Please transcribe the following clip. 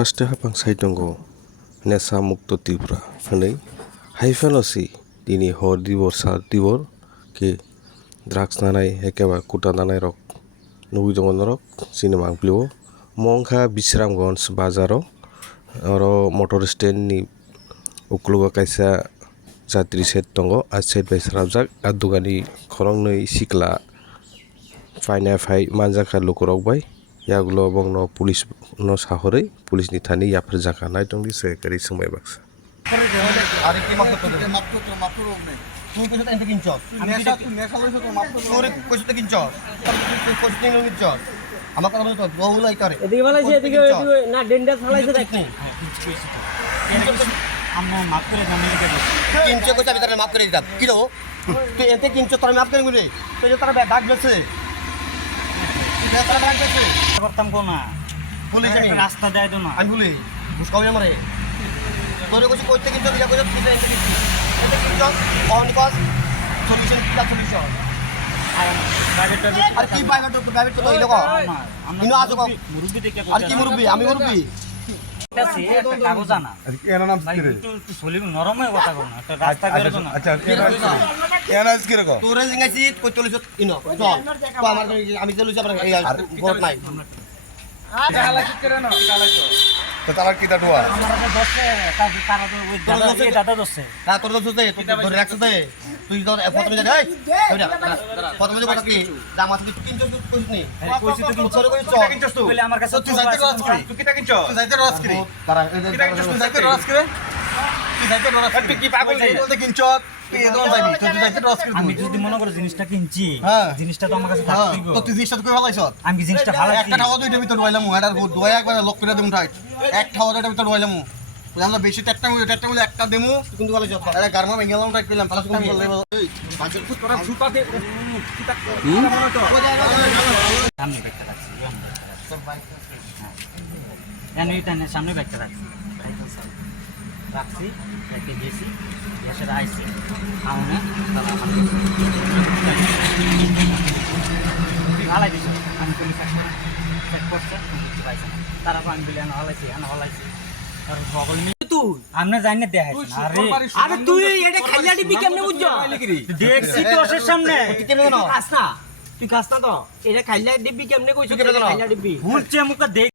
Faste hapang saitongo nesa mukto Tripura hanai haifanosi dini hor dibor sar dibor ke drugs nanai ekebar kuta nanai rok nugui tongo norok sini mangpiligo mongkha Bisramganj bazaro oro motor stand ni ukulugo kaisa jatri set tongo ah set bai swnamjak ah dugani khoroknwi sikla fainai phai manjaka lukurok bai yagulo bongno police no sahorwi police ni thani yapharjaka naitongdi sehkari sungbai baksa আরে কি মাত্র তোদের মাত্র তুই কইছ তো এনতে কিনছস আমি নেশা লইছ তো মাত্র তোরে কইছ তো কিনছস তুই কইছ তো কিনছস আমার কথা বলছ বহুলাই করে এদিকে বলাইছে এদিকে না ডেন্ডার ফালাইছে দেখনি আমরা মাফ করে জানি কিনছে কইছ আমি তারে মাফ করে দিতাম কি লো তুই এনতে কিনছ তোরে মাফ করে বলে তুই যে তারে দাগ গেছে তুই তারে দাগ গেছে করতাম কো না বলে জানি রাস্তা দেয় তো না আমি বলি বুঝকাও আমারে তোরে কইছ কইতে কিনছ বিয়া কইছ তুই এনতে কিনছ অন কস সলিউশন কি সলিউশন আর কি প্রাইভেট তো হইলো কো ইনো আজ কো মুরব্বি দেখে আর কি মুরব্বি আমি মুরব্বি কাগজ আনা এর নাম কি রে একটু সলিউশন নরম হয়ে কথা কও না একটা রাস্তা করে তো না আচ্ছা এর নাম কি রে কো তোরে জিঙ্গাইছি কই চলিস ইনো চল তো আমার আমি চলিস আপনার এই ভোট নাই তো তার কি দাদুয়া আমরা দশে তারা তো ওই দাদা দশে তা তোর তো সুতে তুই ধরে রাখছ দে তুই তো প্রথমে যা এই প্রথমে যে কথা কি জামা তুই কিনছ তুই কইছ নি কইছি তো তোরে কই চল কিনছস তুই বলে আমার কাছে তুই যাইতে রস করে তুই কিটা কিনছস তুই যাইতে রস করে তারা কিটা কিনছস তুই যাইতে রস করে তুই যাইতে রস তুই কি পাগল রে তুই কিনছস তুই এদন যাবি তুই যাইতে রস করে আমি যদি মনে করে জিনিসটা কিনছি হ্যাঁ। জিনিসটা তো আমার কাছে থাকতেই গো তো তুই জিনিসটা কই ভালাইছ আমি কি জিনিসটা ভালো একটা টাকা দুইটা ভিতর রইলাম এটার দয়া একবার লক করে দেবো টাইট এক টাকা দুইটা ভিতর রইলাম আমরা বেশি একটা মূল্য একটা দেমু কিন্তু ভালো জব আরে গারমা ভেঙে গেলাম টাইট পেলাম পাঁচ কোন বললে এই পাঁচের ফুট করা ফুট পাতে সামনে ব্যাগটা রাখছি এনে টানে সামনে ব্যাগটা রাখছি রাখছি একটা গেছি এসে আইছি খাওনে তারা হালাই দিছে আমি পুলিশ চেক করছে কিছু পাইছে না তারা আমি বলে হালাইছি আর বগল নি তুই আমরা জানি না দেখাইছ আরে তুই এটা খাইলা ডিবি কেমনে বুঝছ দেখছি তো ওর সামনে তুই কেমন না তুই খাস না তো এটা খাইলা ডিবি কেমনে কইছ খাইলা ডিবি ভুলছে মুখ দেখ